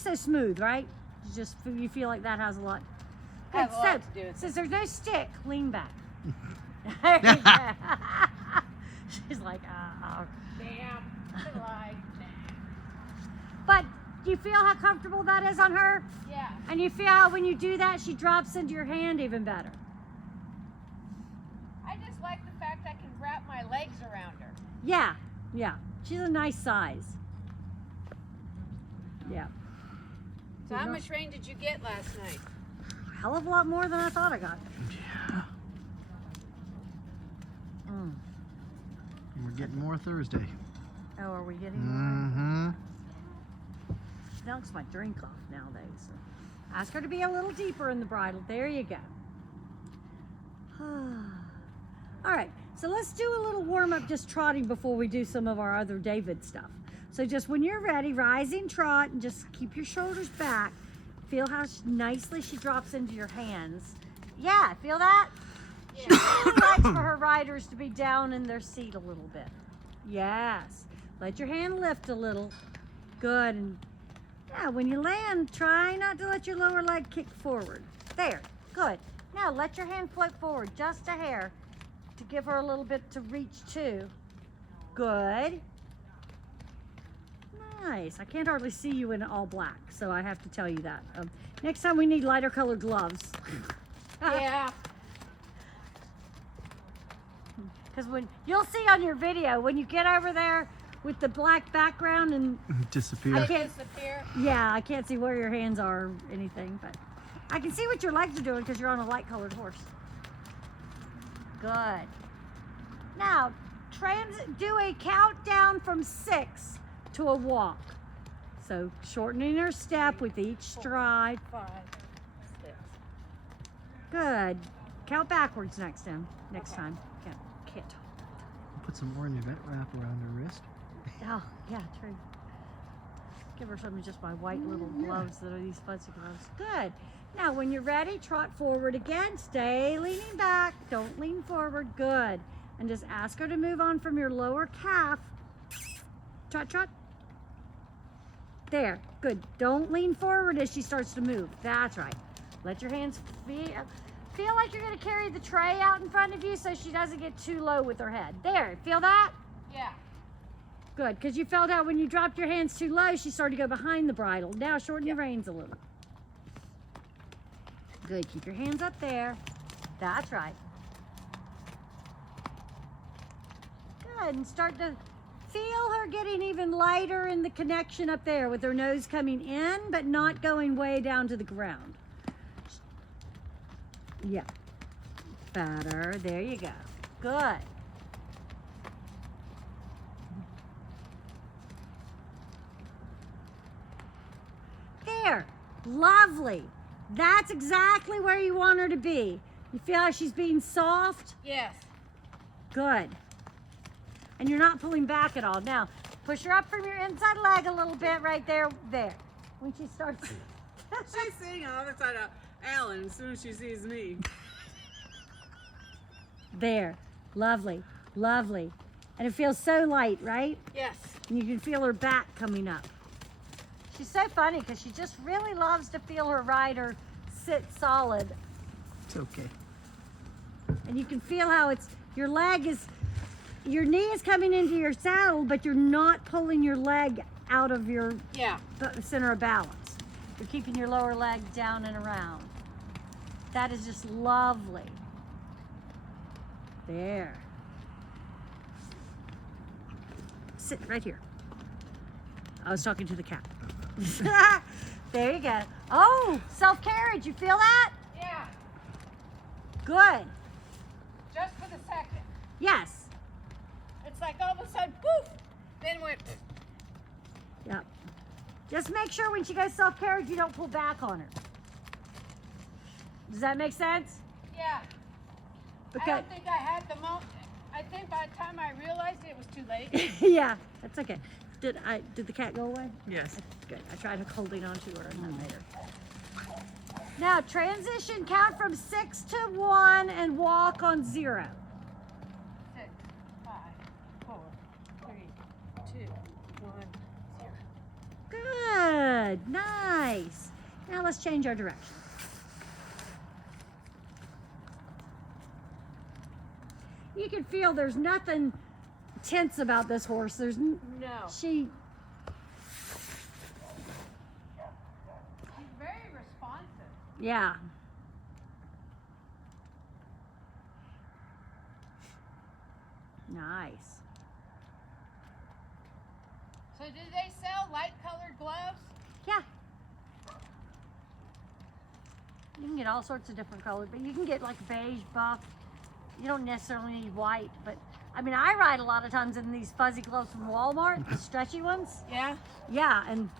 she's so smooth, right? You feel like that has a lot. I have a lot to do with since there's no stick, lean back. There you go. She's like, Damn. Like, but do you feel how comfortable that is on her? yeah. And you feel how when you do that, she drops into your hand even better. I just like the fact I can wrap my legs around her. Yeah, yeah. She's a nice size. Yeah. So how much rain did you get last night? A hell of a lot more than I thought I got. Yeah. And we're getting more Thursday. Oh, are we getting more? Mm-hmm. She knocks my drink off nowadays. So. Ask her to be a little deeper in the bridle. There you go. All right, so let's do a little warm-up just trotting before we do some of our other David stuff. So just when you're ready, rising trot and just keep your shoulders back. Feel how nicely she drops into your hands. Yeah, feel that? She really likes for her riders to be down in their seat a little bit. Yes. Let your hand lift a little. Good. And yeah, when you land, try not to let your lower leg kick forward. There. Good. Now let your hand float forward just a hair to give her a little bit to reach to. Good. Nice. I can't hardly see you in all black, so I have to tell you that. Next time we need lighter colored gloves. Yeah. Because when you'll see on your video, when you get over there with the black background and Disappear. I can't, Disappear. yeah, I can't see where your hands are or anything, but I can see what your legs are doing because you're on a light colored horse. Good. Now, do a countdown from 6 to a walk. So shortening her step with each stride. 5, 6. Good. Count backwards next time. Can't. Put some orange vent wrap around her wrist. Oh, yeah, true. Give her some of just my white little gloves that are these fuzzy gloves. Good. Now, when you're ready, trot forward again. Stay leaning back. Don't lean forward. Good. And just ask her to move on from your lower calf. Trot, trot. There. Good. Don't lean forward as she starts to move. That's right. Let your hands feel like you're going to carry the tray out in front of you so she doesn't get too low with her head. There. Feel that? Yeah. Good, because you felt out when you dropped your hands too low, she started to go behind the bridle. Now shorten your reins a little. Good, keep your hands up there. That's right. Good, and start to feel her getting even lighter in the connection up there with her nose coming in, but not going way down to the ground. Yeah, better, there you go. Good. There, lovely. That's exactly where you want her to be. You feel how she's being soft? Yes. Good. And you're not pulling back at all. Now, push her up from your inside leg a little bit right there. There. When she starts. She's sitting on the other side of Alan as soon as she sees me. There. Lovely. Lovely. And it feels so light, right? Yes. And you can feel her back coming up. She's so funny because she just really loves to feel her rider sit solid. It's okay. And you can feel how your knee is coming into your saddle, but you're not pulling your leg out of your center of balance. You're keeping your lower leg down and around. That is just lovely. There. Sit right here. I was talking to the cat. There you go. Oh, self-carriage. You feel that? Yeah. Good. Just for the second. Yes. It's like all of a sudden, poof, then went. Yep. Just make sure when she goes self-carriage, you don't pull back on her. Does that make sense? Yeah. I Because don't think I had the moment. I think by the time I realized it was too late. yeah, that's okay. Did the cat go away? Yes. Good. I tried holding on to her and that made her. Now transition, count from 6 to 1 and walk on 0. 6, 5, 4, 3, 2, 1, 0. Good. Nice. Now let's change our direction. You can feel there's nothing tense about this horse. There's No. she. She's very responsive. Yeah. Nice. So do they sell light colored gloves? Yeah. You can get all sorts of different colors, but you can get like beige, buff. You don't necessarily need white, but I mean, I ride a lot of times in these fuzzy gloves from Walmart, the stretchy ones. Yeah. Yeah, and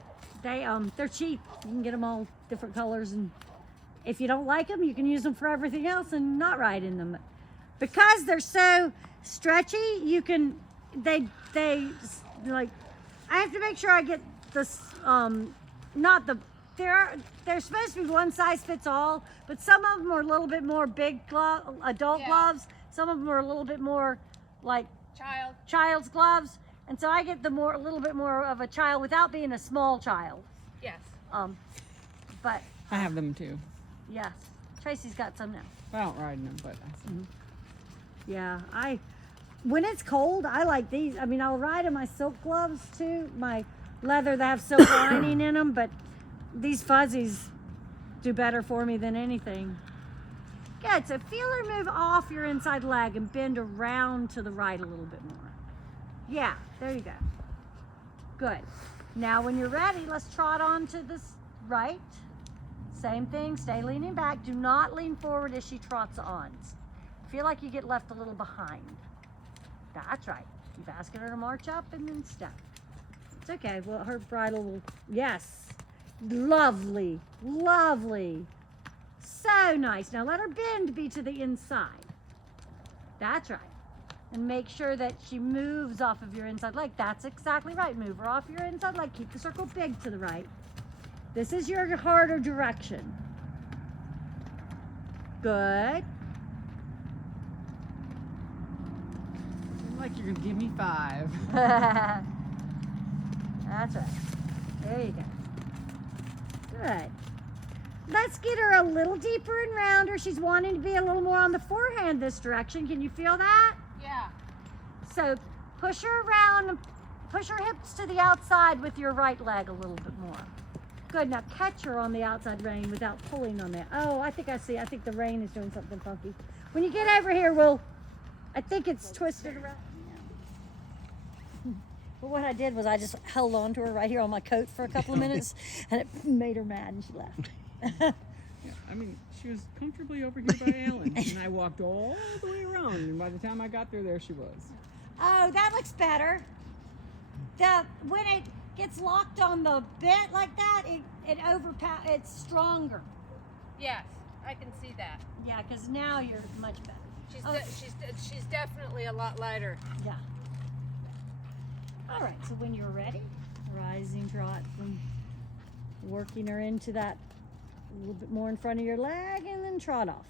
they're cheap. You can get them all different colors, and if you don't like them, you can use them for everything else and not ride in them. Because they're so stretchy, you can they like. I have to make sure I get this. Not the they're supposed to be one size fits all, but some of them are a little bit more big adult Yeah. gloves. Some of them are a little bit more like child's gloves, and so I get a little bit more of a child without being a small child. Yes. But I have them too. yes, Tracy's got some now. I don't ride in them, but Yeah, when it's cold, I like these. I mean, I'll ride in my silk gloves too, my leather that have silk lining in them, but these fuzzies do better for me than anything. Good, so feel her move off your inside leg and bend around to the right a little bit more. Yeah, there you go. Good. Now when you're ready, let's trot on to this right. Same thing, stay leaning back. Do not lean forward as she trots on. Feel like you get left a little behind. That's right. Keep asking her to march up and then step. It's okay. Well, her bridle will, yes. Lovely, lovely. So nice. Now let her bend be to the inside. That's right. And make sure that she moves off of your inside leg. That's exactly right. Move her off your inside leg. Keep the circle big to the right. This is your harder direction. Good. seems like you're gonna give me 5. That's right. There you go. Good. Let's get her a little deeper and rounder. She's wanting to be a little more on the forehand this direction. Can you feel that? Yeah. So push her around, push her hips to the outside with your right leg a little bit more. Good, now catch her on the outside rein without pulling on that. Oh, I think I see. I think the rein is doing something funky. When you get over here, I think it's twisted around. But what I did was I just held on to her right here on my coat for a couple of minutes, and it made her mad, and she left. Yeah, I mean, she was comfortably over here by Alan, and I walked all the way around, and by the time I got there she was. Oh, that looks better. When it gets locked on the bit like that, it's stronger. Yes, I can see that. Yeah, because now you're much better. She's definitely a lot lighter. Yeah. All right, so when you're ready, rising trot from working her into that a little bit more in front of your leg and then trot off.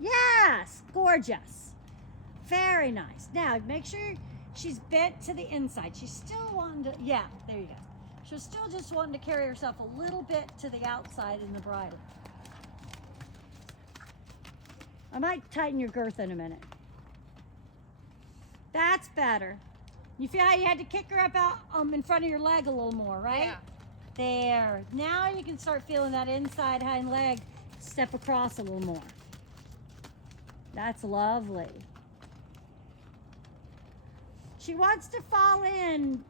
Yes, gorgeous. Very nice. Now make sure she's bent to the inside. She's still wanting to, yeah, there you go. She's still just wanting to carry herself a little bit to the outside in the bridle. I might tighten your girth in a minute. That's better. You feel how you had to kick her up out in front of your leg a little more, right? Yeah. There. Now you can start feeling that inside hind leg step across a little more. That's lovely. She wants to fall in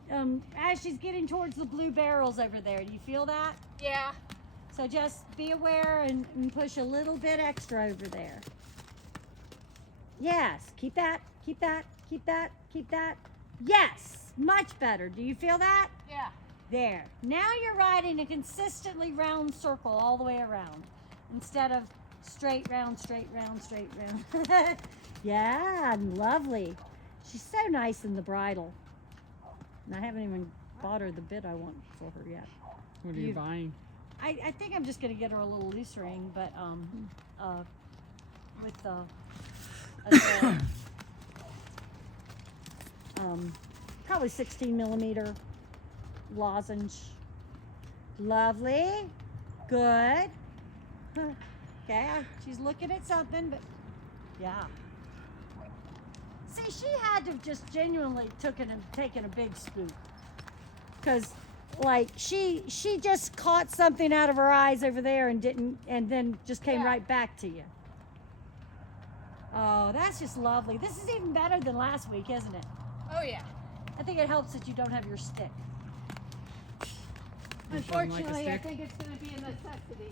as she's getting towards the blue barrels over there. Do you feel that? Yeah. So just be aware and push a little bit extra over there. Yes, keep that, keep that, keep that, keep that. Yes, much better. Do you feel that? Yeah. There. Now you're riding a consistently round circle all the way around instead of straight round, straight round, straight round. Yeah, lovely. She's so nice in the bridle. And I haven't even bought her the bit I want for her yet. What are you buying? I think I'm just gonna get her a little loose ring, but with probably 16 millimeter lozenge. Lovely. Good. Okay, she's looking at something, but yeah. See, she had to have just genuinely taken a big scoop. Because, like, she just caught something out of her eyes over there and then just came Yeah. right back to you. Oh, that's just lovely. This is even better than last week, isn't it? Oh yeah. I think it helps that you don't have your stick. You shouldn't like a Unfortunately, I stick? think it's going to be a necessity.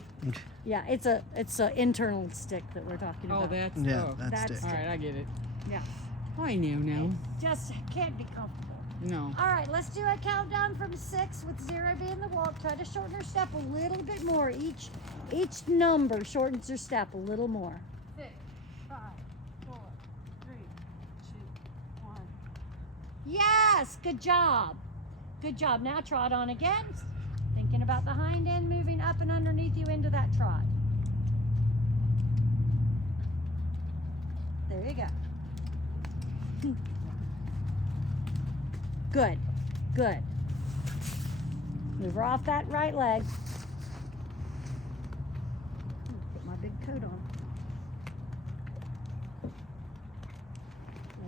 Yeah, it's a internal stick that we're talking Oh, about. that's Yeah, oh. that's That's- stick. All right, I get it. Yeah. I know now. Just can't be comfortable. No. All right, let's do a countdown from 6 with 0 being the walk. Try to shorten her step a little bit more. Each number shortens her step a little more. 6, 5, 4, 3, 2, 1. Yes, good job. Good job. Now trot on again. Thinking about the hind end moving up and underneath you into that trot. There you go. Good. Good. Move her off that right leg. Put my big coat on.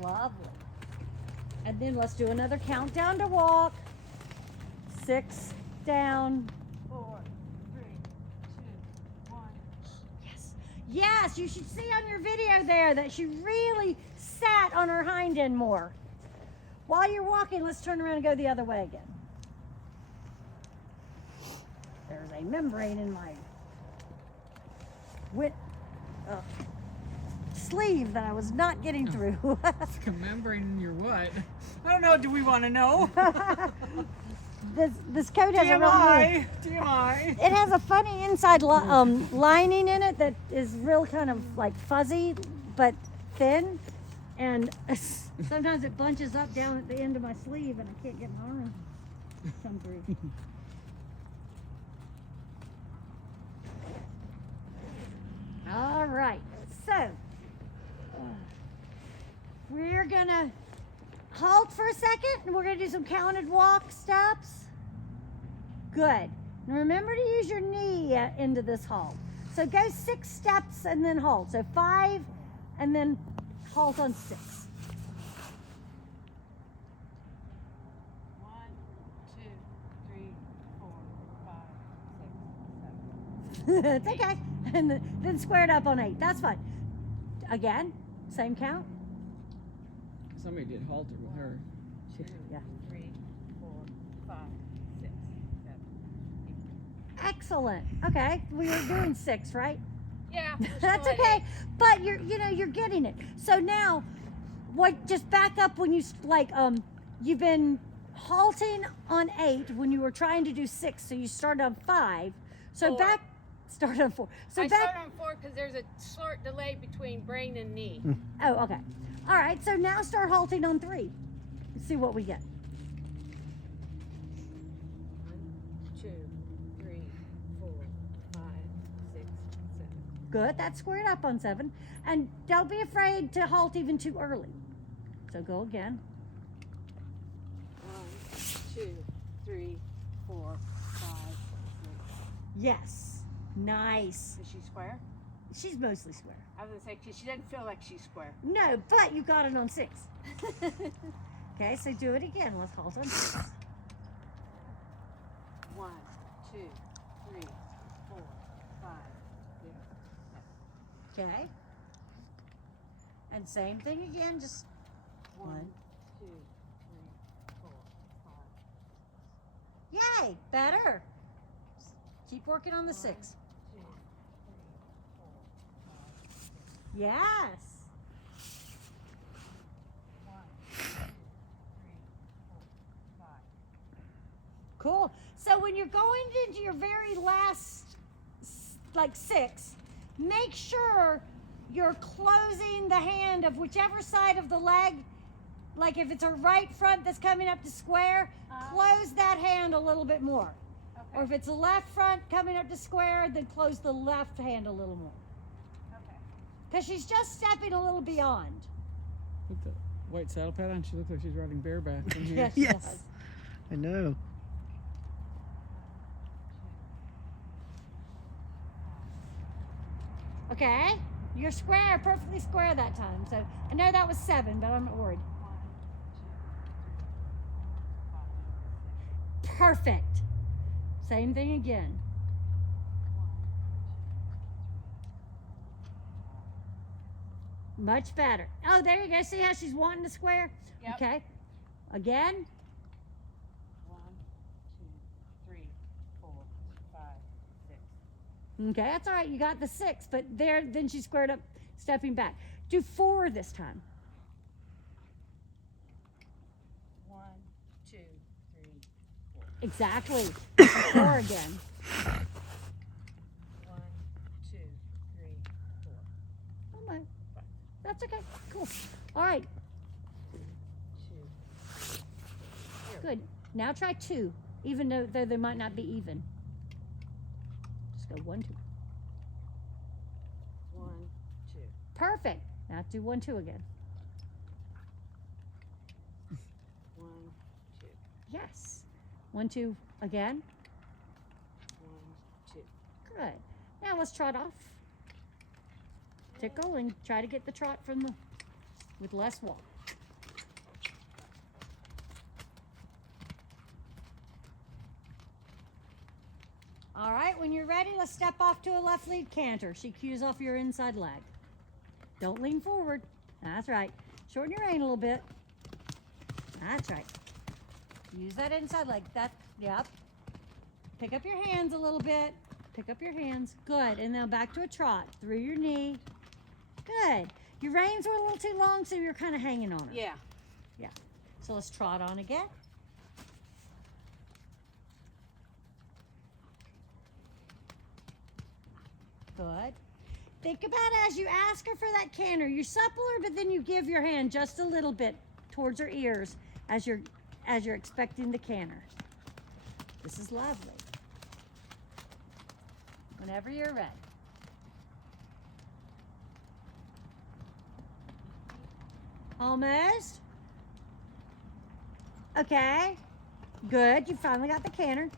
Lovely. And then let's do another countdown to walk. 6 down. 4, 3, 2, 1. Yes. Yes, you should see on your video there that she really sat on her hind end more. While you're walking, let's turn around and go the other way again. There's a membrane in my sleeve that I was not getting through. Commemorating your what? I don't know. Do we want to know? This coat has a real TMI. TMI. It has a funny inside lining in it that is real kind of like fuzzy but thin, and sometimes it bunches up down at the end of my sleeve and I can't get my arm to come through. All right, so we're gonna halt for a second and we're gonna do some counted walk steps. Good. And remember to use your knee into this halt. So go 6 steps and then halt. So 5 and then halt on 6. 1, 2, 3, 4, 5, 6, 7. It's okay. And then square it up on 8. That's fine. Again, same count. Somebody did halter with her. 2, Yeah. 3, 4, 5, 6, 7, 8. Excellent. Okay, we were doing 6, right? Yeah. That's okay. But you're getting it. So now, just back up when you've been halting on 8 when you were trying to do 6. So you started on 5. So 4. Start on 4. So I back. start on 4 because there's a short delay between brain and knee. Oh, okay. All right. So now start halting on 3. Let's see what we get. 1, 2, 3, 4, 5, 6, 7. Good. That's squared up on 7. And don't be afraid to halt even too early. So go again. 1, 2, 3, 4, 5, 6. Yes. Nice. Is she square? She's mostly square. I was gonna say 'cause she doesn't feel like she's square. No, but you got it on 6. Okay, so do it again. Let's halt on 6. 1, 2, 3, 4, 5, 6, 7. Okay. And same thing again, just 1, 1. 2, 3, 4, 5. Yay, better. Keep working on the 6. 2, 3, 4, 5, 6. Yes. 1, 2, 3, 4, 5. Cool. So when you're going into your very last, 6, make sure you're closing the hand of whichever side of the leg. Like if it's a right front that's coming up to square, close that hand a little bit more. Okay. Or if it's a left front coming up to square, then close the left hand a little more. Okay. Because she's just stepping a little beyond. Put the white saddle pad on. She looks like she's riding bareback in here. Yes, she Yes. does. I know. Okay? You're square, perfectly square that time. So I know that was 7, but I'm not worried. Perfect. Same thing again. Much better. Oh, there you go. See how she's wanting to square? Yep. Okay. Again. 1, 2, 3, 4, 5, 6. Okay, that's all right. You got the 6, but then she squared up, stepping back. Do 4 this time. 1, 2, 3, 4. Exactly. 4 again. 1, 2, 3, 4. Oh my. That's okay. Cool. All right. 2. Good. Now try 2, even though they might not be even. Just go 1, 2. 1, 2. Perfect. Now do 1, 2 again. 1, 2. Yes. 1, 2 again. 1, 2. Good. Now let's trot off. Tickle and try to get the trot with less walk. All right, when you're ready, let's step off to a left lead canter. She cues off your inside leg. Don't lean forward. That's right. Shorten your rein a little bit. That's right. Use that inside leg. Yep. Pick up your hands a little bit. Pick up your hands. Good. And now back to a trot. Through your knee. Good. Your reins were a little too long, so you're kind of hanging on her. Yeah. Yeah. So let's trot on again. Good. Think about as you ask her for that canter. You supple her, but then you give your hand just a little bit towards her ears as you're expecting the canter. This is lovely. Whenever you're ready. Almost. Okay. Good. You finally got the canter.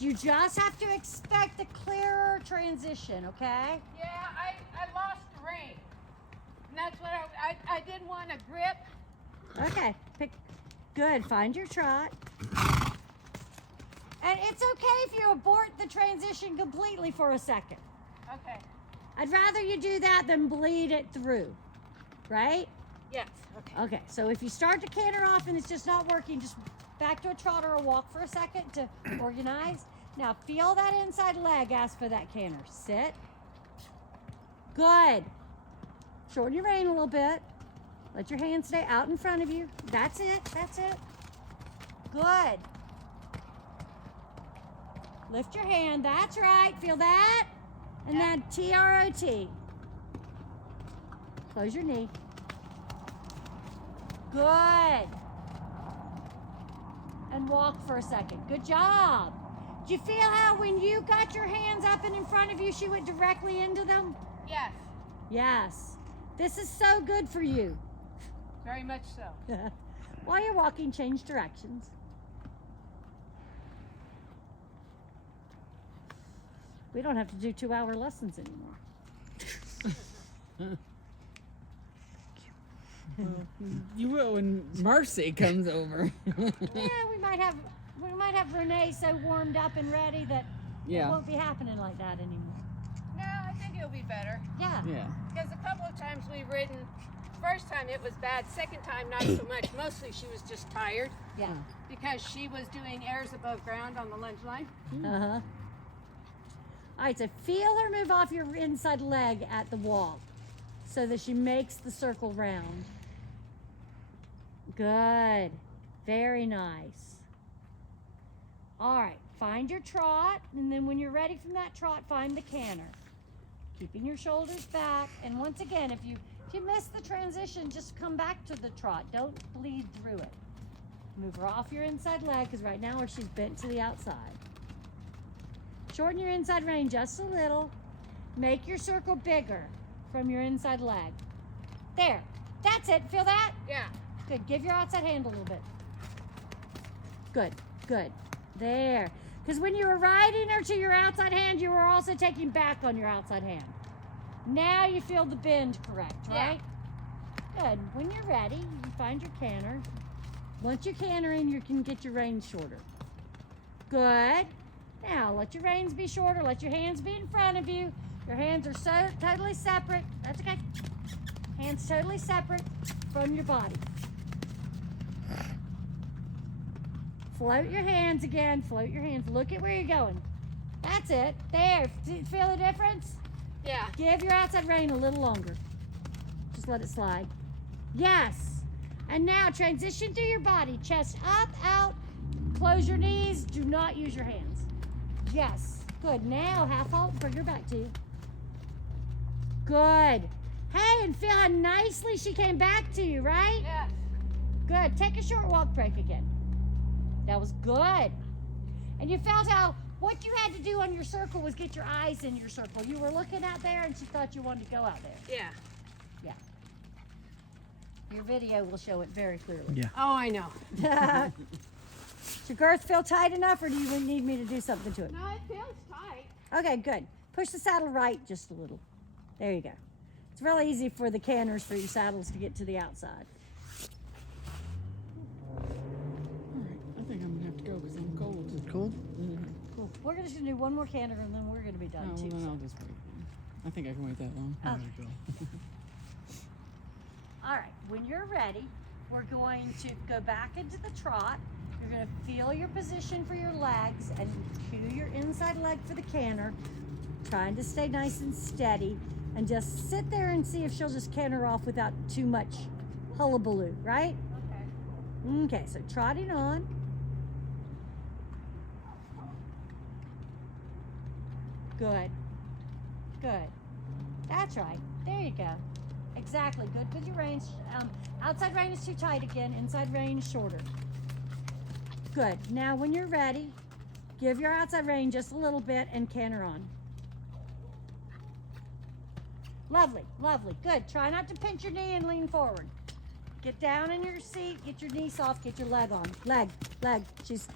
You just have to expect a clearer transition, okay? Yeah, I lost the rein. And that's what I didn't want to grip. Okay. Good. Find your trot. And it's okay if you abort the transition completely for a second. Okay. I'd rather you do that than bleed it through, right? Yes. Okay. Okay, so if you start to canter off and it's just not working, just back to a trot or a walk for a second to organize. Now feel that inside leg, ask for that canter. Sit. Good. Shorten your rein a little bit. Let your hands stay out in front of you. That's it, that's it. Good. Lift your hand, that's right, feel that? And then T-R-O-T. Close your knee. Good. And walk for a second. Good job. Do you feel how when you got your hands up and in front of you, she went directly into them? Yes. Yes. This is so good for you. Very much so. While you're walking, change directions. We don't have to do 2-hour lessons anymore. You will when Marcy comes over. Yeah, we might have Renee so warmed up and ready that it won't be happening like that anymore. No, I think it'll be better. Yeah. Yeah. Because a couple of times we've ridden, first time it was bad, second time not so much. Mostly she was just tired Yeah. because she was doing airs above ground on the lunge line. Uh-huh. All right, so feel her move off your inside leg at the walk so that she makes the circle round. Good. Very nice. All right, find your trot, and then when you're ready from that trot, find the canter. Keeping your shoulders back, and once again, if you miss the transition, just come back to the trot. Don't bleed through it. Move her off your inside leg, because right now she's bent to the outside. Shorten your inside rein just a little. Make your circle bigger from your inside leg. There. That's it. Feel that? Yeah. Good. Give your outside hand a little bit. Good. Good. There. Because when you were riding her to your outside hand, you were also taking back on your outside hand. Now you feel the bend correct, Yeah. right? Good. When you're ready, you find your canter. Once you canter in, you can get your reins shorter. Good. Now, let your reins be shorter. Let your hands be in front of you. Your hands are so totally separate. That's okay. Hands totally separate from your body. Float your hands again. Float your hands. Look at where you're going. That's it. There. Do you feel the difference? Yeah. Give your outside rein a little longer. Just let it slide. Yes. And now transition through your body. Chest up, out. Close your knees. Do not use your hands. Yes. Good. Now half halt. Bring her back to you. Good. Hey, and feel how nicely she came back to you, right? Yes. Good. Take a short walk break again. That was good. And you felt how what you had to do on your circle was get your eyes in your circle. You were looking out there and she thought you wanted to go out there. Yeah. Yeah. Your video will show it very clearly. Yeah. Oh, I know. Does your girth feel tight enough or do you need me to do something to it? No, it feels tight. Okay, good. Push the saddle right just a little. There you go. It's really easy for the canners for your saddles to get to the outside. All right, I think I'm gonna have to go because I'm cold. Cool? Cool. We're just gonna do one more canter and then we're gonna be done Oh, too. well, then so. I'll just wait. I think I can wait that long. Okay. There you go. All right, when you're ready, we're going to go back into the trot. You're going to feel your position for your legs and cue your inside leg for the canter, trying to stay nice and steady, and just sit there and see if she'll just canter off without too much hullabaloo, right? Okay. Okay, so trotting on. Good. Good. That's right. There you go. Exactly. Good with your reins. Outside rein is too tight again. Inside rein is shorter. Good. Now when you're ready, give your outside rein just a little bit and canter on. Lovely. Lovely. Good. Try not to pinch your knee and lean forward. Get down in your seat. Get your knee soft. Get your leg on. Leg. Leg. She's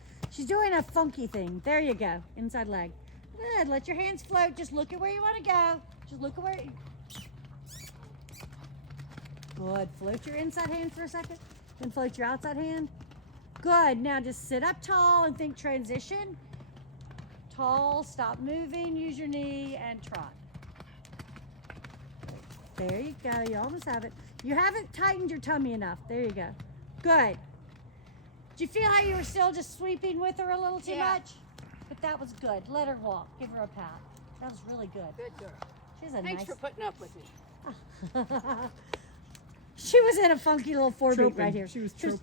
doing a funky thing. There you go. Inside leg. Good. Let your hands float. Just look at where you want to go. Just look at where. Good. Float your inside hand for a second. Then float your outside hand. Good. Now just sit up tall and think transition. Tall. Stop moving. Use your knee and trot. There you go. You almost have it. You haven't tightened your tummy enough. There you go. Good. Did you feel how you were still just sweeping with her a little too Yeah. much? But that was good. Let her walk. Give her a pat. That was really good. Good girl. She's a Thanks nice. for putting up with me. She was in a funky little four beat right Troping. here. She was troping.